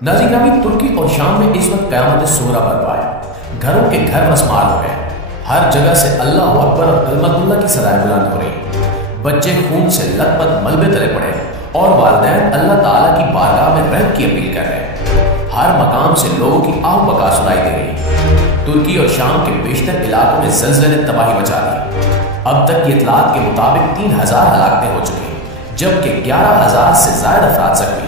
नाज़रीन ग्रामी, तुर्की और शाम में इस वक्त क़यामत सुगरा बरपा है। घरों के घर मस्मार हो गए। हर जगह से अल्लाह अकबर और कलमतुल्लाह की सदाएं बुलंद हो रही। बच्चे खून से लथपथ मलबे तले पड़े और वालिदैन अल्लाह ताला की बारगाह में रहम की अपील कर रहे हैं। हर मकाम से लोगों की आह बका सुनाई दे रही। तुर्की और शाम के बेशतर इलाकों में ज़लज़ले ने तबाही मचा दी। अब तक की इतलात के मुताबिक 3000 हलाकतें हो चुकी, जबकि 11,000 से ज्यादा अफराद जख्मी।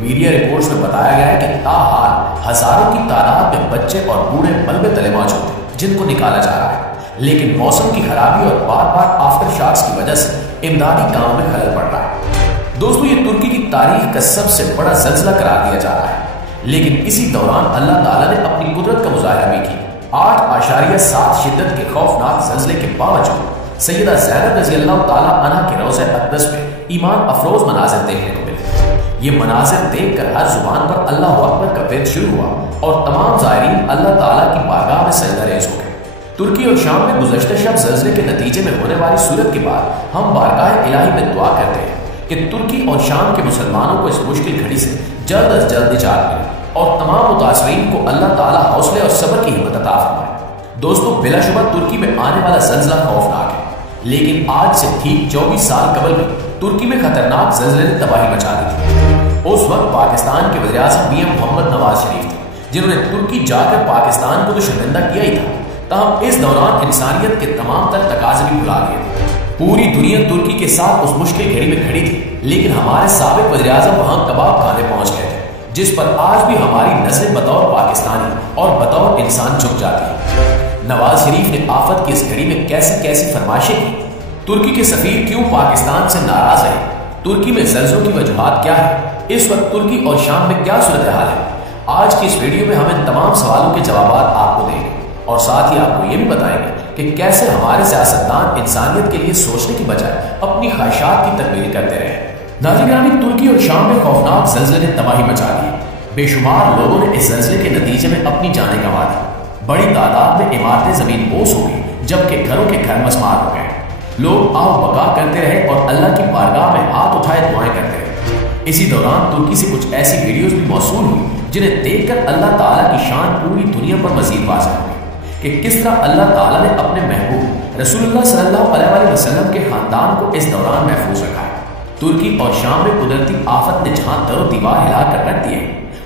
मीडिया रिपोर्ट्स में बताया गया है कि ताहाल हजारों की तादाद में बच्चे और बूढ़े मलबे तले मौजूद हैं, जिनको निकाला जा रहा है। लेकिन मौसम की खराबी और बार बार आफ्टर शॉक्स की वजह से इमदादी कामों में खलल पड़ रहा है। दोस्तों, ये तुर्की की तारीख का सबसे बड़ा ज़लज़ला करार दिया जा रहा है। लेकिन इसी दौरान अल्लाह ताला ने अपनी कुदरत का मुजाहिरा भी किया। 8.7 शिद्दत के खौफनाक ज़लज़ले के बावजूद सैयदा ज़ैनब रज़ी अल्लाह ताला अन्हा के रोज़े अक़दस में ईमान अफरोज मनाज़िर देखने को मिले। ये मनाज़िर देखकर हर जुबान पर अल्लाह अकबर का विर्द शुरू हुआ और तमाम ज़ायरीन अल्लाह ताला की बारगाह में सजदा रेज़ हो गए। तुर्की और शाम में गुज़श्ता शब ज़लज़ले के नतीजे में होने वाली सूरत के बाद हम बारगाह इलाही में दुआ करते हैं कि तुर्की और शाम के मुसलमानों को इस मुश्किल घड़ी से जल्द अज जल्द निजात मिले और तमाम मुतासरीन को अल्लाह ताला हौसले और सब्र की हिम्मत अता फरमाए। दोस्तों, बिलाशुबा तुर्की में आने वाला ज़लज़ला खौफनाक है, लेकिन आज से ठीक 24 साल कबल भी तुर्की में खतरनाक ज़लज़ले ने तबाही मचा दी थी। उस वक्त पाकिस्तान के वज़ीर-ए-आज़म मियां मोहम्मद नवाज शरीफ थे, जिन्होंने तुर्की जाकर पाकिस्तान को तो शर्मिंदा किया ही था, तब इस दौरान इंसानियत के तमाम तर तकाज़े भी भुला दिए थे। पूरी दुनिया तुर्की के साथ उस मुश्किल घड़ी में खड़ी थी, लेकिन हमारे साबिक वज़ीर-ए-आज़म वहां कबाब खाने पहुंच गए थे, जिस पर आज भी हमारी नस्लें बतौर पाकिस्तानी और बतौर इंसान झुक जाती है। नवाज शरीफ ने आफत की इस घड़ी में कैसी कैसी फरमाइशें की। तुर्की के सफीर क्यों पाकिस्तान से नाराज है? तुर्की में ज़लज़लों की वजूहात क्या है? इस वक्त तुर्की और शाम में क्या सूरत हाल है? आज की इस वीडियो में हम इन तमाम सवालों के जवाब आपको देंगे और साथ ही आपको ये भी बताएंगे कि कैसे हमारे सियासतदान इंसानियत के लिए सोचने की बजाय अपनी ख्वाहिशात की तरमीर करते रहे। नाज़रीन ग्रामी, तुर्की और शाम में खौफनाक ज़लज़ले ने तबाही मचा दी। बेशुमार लोगों ने इस ज़लज़ले के नतीजे में अपनी जानें गंवा दी। बड़ी तादाद में इमारतें ज़मीन बोस हो गई, जबकि घरों के घर मस्मार हो गए। लोग आह बका करते रहे और अल्लाह की बारगाह में हाथ उठाए दुआएं करते रहे। इसी दौरान तुर्की से कुछ ऐसी वीडियोस भी मौसूल हुई जिन्हें देखकर अल्लाह ताला की शान पूरी दुनिया पर मजीद वाज़ेह हो गई कि किस तरह अल्लाह ताला ने अपने महबूब रसूलुल्लाह सल्लल्लाहु अलैहि वसल्लम के खानदान को इस दौरान महफूज रखा है। तुर्की और शाम में कुदरती आफत ने जहां दरो दीवार हिला कर रख दिए,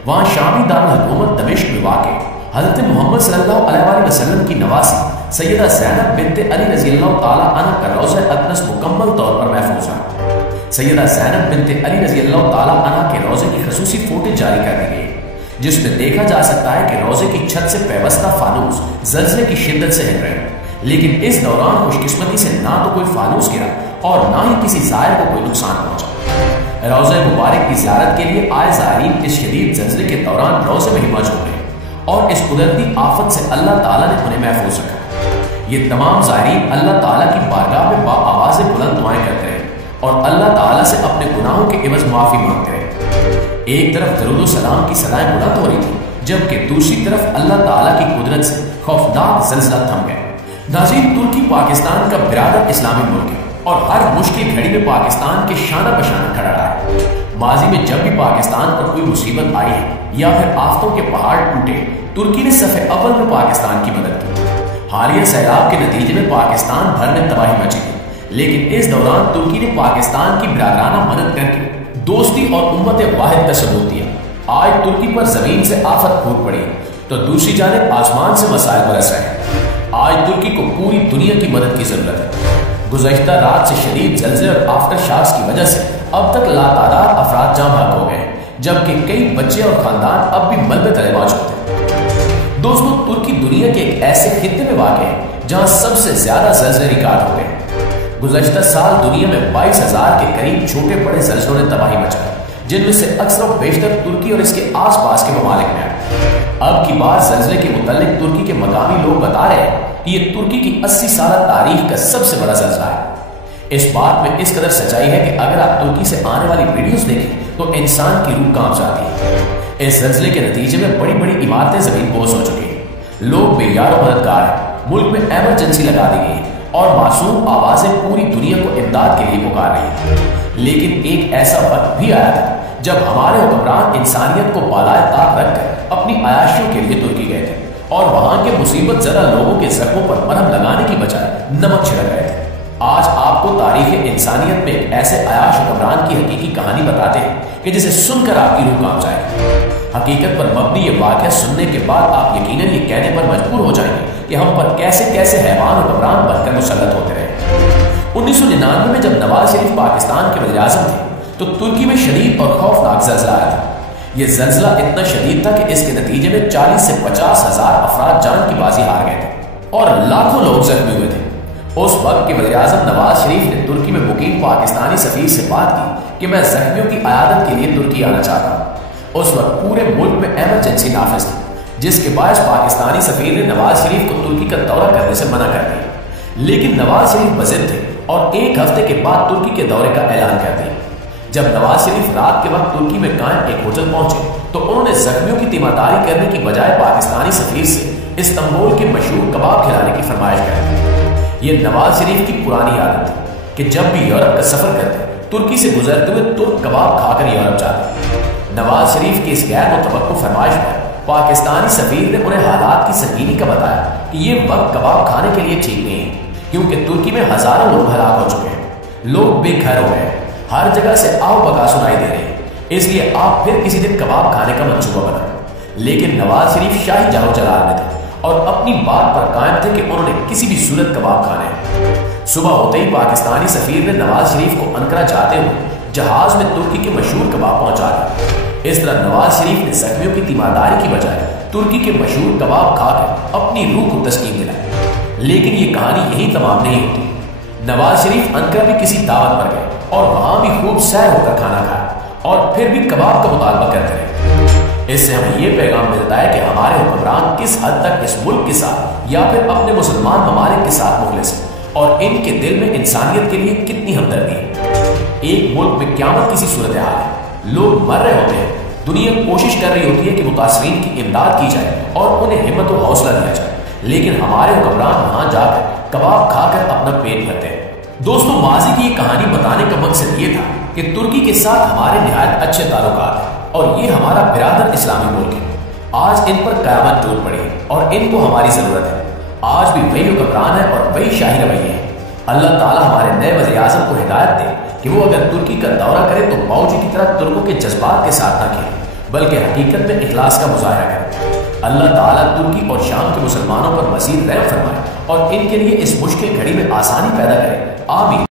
वहां शामी दारुल हुकूमत दमिश्क में वाक़ हज़रत मोहम्मद सल्लल्लाहु अलैहि वसल्लम की नवासी सैयदा ज़ैनब बिन्ते अली रज़ी अल्लाह ताला अन्हा का रोज़ा अक़दस मुकम्मल तौर पर महफूज है। सैयदा ज़ैनब बिन्ते अली रज़ी अल्लाह ताला अन्हा के रोज़े की ख़ुसूसी फुटेज जारी कर दी गई, जिसमें देखा जा सकता है कि रोज़े की छत से पैबस्ता फानूस ज़लज़ले की शिद्दत से हिल रहे हैं। लेकिन इस दौरान खुशकिस्मती से ना तो कोई फानूस गिरा और ना ही किसी ज़ायर को कोई नुकसान पहुंचा। रोज़े मुबारक की ज़ियारत के लिए आए ज़ायरीन इस शदीद ज़लज़ले के दौरान रोज़े में ही मौजूद हैं और इस कुदरती आफत से अल्लाह ताला ने उन्हें महफूज रखा। ये तमाम ज़ायरीन अल्लाह ताला की बारगाह में बाआवाज़ बुलंद दुआएं करते रहे और अल्लाह ताला से अपने गुनाहों के एवज़ माफ़ी मांगते रहे। एक तरफ दरूद सलाम की सदाएं बुलंद हो रही थी, जबकि दूसरी तरफ अल्लाह ताला की कुदरत से खौफनाक ज़लज़ला थम गया। नाज़रीन, तुर्की पाकिस्तान का बिरादर इस्लामी मुल्क है और हर मुश्किल घड़ी में पाकिस्तान के शाना बशाना खड़ा रहा है। माजी में जब भी पाकिस्तान पर कोई मुसीबत आई है या फिर आफतों के पहाड़ टूटे, तुर्की ने सफ़े अव्वल में पाकिस्तान की मदद की। हालिया सैलाब के नतीजे में पाकिस्तान भर में तबाही मची थी, लेकिन इस दौरान तुर्की ने पाकिस्तान की बिरादराना मदद करके दोस्ती और उम्मत वाहिद का सबूत दिया। आज तुर्की पर जमीन से आफत फूट पड़ी तो दूसरी जानिब आसमान से मसाइल बरस रहे हैं। आज तुर्की को पूरी दुनिया की मदद की जरूरत है। गुज़श्ता रात से शदीद ज़लज़ले और आफ्टर शॉक्स की वजह से अब तक लातादार अफराद जाँ बहक हो गए, जबकि कई बच्चे और खानदान अब भी मलबे तले मौजूद हैं। दोस्तों, तुर्की दुनिया के एक ऐसे खित्ते में वाक़ है जहाँ सबसे ज्यादा ज़लज़ले रिकॉर्ड हो गए। गुज़श्ता साल दुनिया में 22,000 के करीब छोटे बड़े ज़लज़लों ने तबाही मचाई, जिनमें से अक्सर और बेशतर तुर्की और इसके आसपास के ममालिक में आए। अब की बार ज़लज़ले के मुतालिक तुर्की के मकामी लोग बता रहे हैं कि ये तुर्की की 80 साल तारीख का सबसे बड़ा ज़लज़ला है। इस बात में इस कदर सच्चाई है कि अगर आप तुर्की से आने वाली वीडियोस देखें तो इंसान की रूह कांप जाती है। इस ज़लज़ले के नतीजे में बड़ी बड़ी इमारतें ज़मीन बोस हो चुकी हैं। लोग बेयार और मददगार हैं। मुल्क में एमरजेंसी लगा दी गई है और मासूम आवाज़ें पूरी दुनिया को इमदाद के लिए पुकार रही हैं। लेकिन एक ऐसा वक्त भी आया था جب ہمارے حکمران انسانیت کو بالائے طاق رکھ کر اپنی عیاشیوں کے لیے ترکی گئے تھے اور وہاں کے مصیبت زدہ لوگوں کے زخموں پر مرہم لگانے کی بجائے نمک چھڑک گئے تھے۔ آج آپ کو تاریخ انسانیت میں ایک ایسے عیاش حکمران کی حقیقی کہانی بتاتے ہیں کہ جسے سن کر آپ کی روح کانپ جائے۔ حقیقت پر مبنی یہ واقعہ سننے کے بعد آپ یقیناً یہ کہنے پر مجبور ہو جائیں گے کہ ہم پر کیسے کیسے حیوان حکمران بن کر مسلط ہوتے رہے۔ 1999 میں جب نواز شریف پاکستان کے وزیر اعظم تھے تو ترکی میں شدید اور خوفناک زلزلہ آیا تھا۔ یہ زلزلہ اتنا شدید تھا کہ اس کے نتیجے میں 40 سے 50 ہزار افراد جان کی بازی ہار گئے تھے اور لاکھوں لوگ زخمی ہوئے تھے۔ اس وقت کے وزیر اعظم نواز شریف نے ترکی میں مقیم پاکستانی سفیر سے بات کی کہ میں زخمیوں کی عیادت کے لیے ترکی آنا چاہتا ہوں۔ اس وقت پورے ملک میں ایمرجنسی نافذ تھی، جس کے باعث پاکستانی سفیر نے نواز شریف کو ترکی کا دورہ کرنے سے منع کر دیا، لیکن نواز شریف بضد تھے اور ایک ہفتے کے بعد ترکی کے دورے کا اعلان کر دیا۔ جب نواز شریف رات کے وقت ترکی میں قائم ایک ہوٹل پہنچے تو انہوں نے زخمیوں کی تیمارداری کرنے کی بجائے پاکستانی سفیر سے استنبول کے مشہور کباب کھلانے کی فرمائش کر۔ یہ نواز شریف کی پرانی عادت تھی کہ جب بھی یورپ کا سفر کرتے ترکی سے گزرتے ہوئے ترک کباب کھا کر یورپ جاتے۔ نواز شریف کی اس غیر متوقع فرمائش پر پاکستانی سفیر نے انہیں حالات کی سنگینی کا بتایا کہ یہ وقت کباب کھانے کے لیے ٹھیک نہیں ہے، کیونکہ ترکی میں ہزاروں لوگ ہلاک ہو چکے ہیں، لوگ بے گھر ہو گئے، ہر جگہ سے آؤ بکا سنائی دے رہی ہے، اس لیے آپ پھر کسی دن کباب کھانے کا منصوبہ بنائیں۔ لیکن نواز شریف شاہی جاہو جلال میں تھے اور اپنی بات پر قائم تھے کہ انہوں نے کسی بھی صورت کباب کھانے ہیں۔ صبح ہوتے ہی پاکستانی سفیر نے نواز شریف کو انقرہ جاتے ہوئے جہاز میں ترکی کے مشہور کباب پہنچا دیا۔ اس طرح نواز شریف نے زخمیوں کی تیمارداری کی بجائے ترکی کے مشہور کباب کھا کر اپنی روح کو تسکین دلائی۔ لیکن یہ کہانی یہی تمام نہیں ہوتی۔ نواز شریف انقرہ بھی کسی دعوت پر گئے اور وہاں بھی خوب سیر ہو کر کھانا کھایا اور پھر بھی کباب کا مطالبہ کرتے رہے۔ اس سے ہمیں یہ پیغام ملتا ہے کہ ہمارے حکمران کس حد تک اس ملک کے ساتھ یا پھر اپنے مسلمان ممالک کے ساتھ مخلص ہیں اور ان کے دل میں انسانیت کے لیے کتنی ہمدردی ہے۔ ایک ملک میں قیامت کسی صورتحال ہے، لوگ مر رہے ہوتے ہیں، دنیا کوشش کر رہی ہوتی ہے کہ متاثرین کی امداد کی جائے اور انہیں ہمت و حوصلہ دیا جائے، لیکن ہمارے حکمران وہاں جا کر کباب کھا کر اپنا پیٹ بھرتے ہیں۔ دوستوں، ماضی کی یہ کہانی بتانے کا مقصد یہ تھا کہ ترکی کے ساتھ ہمارے نہایت اچھے تعلقات ہیں اور یہ ہمارا برادر اسلامی ملک ہے۔ آج ان پر قیامت ٹوٹ پڑی ہے اور ان کو ہماری ضرورت ہے۔ آج بھی وہی حکمران ہے اور وہی شاہی رویے ہیں۔ اللہ تعالیٰ ہمارے نئے وزیر اعظم کو ہدایت دے کہ وہ اگر ترکی کا دورہ کرے تو باؤجی کی طرح ترکوں کے جذبات کے ساتھ نہ کھیلے بلکہ حقیقت میں اخلاص کا مظاہرہ کرے۔ اللہ تعالیٰ ترکی اور شام کے مسلمانوں پر مزید رحم فرمائے اور ان کے لیے اس مشکل گھڑی میں آسانی پیدا کرے۔ آمین۔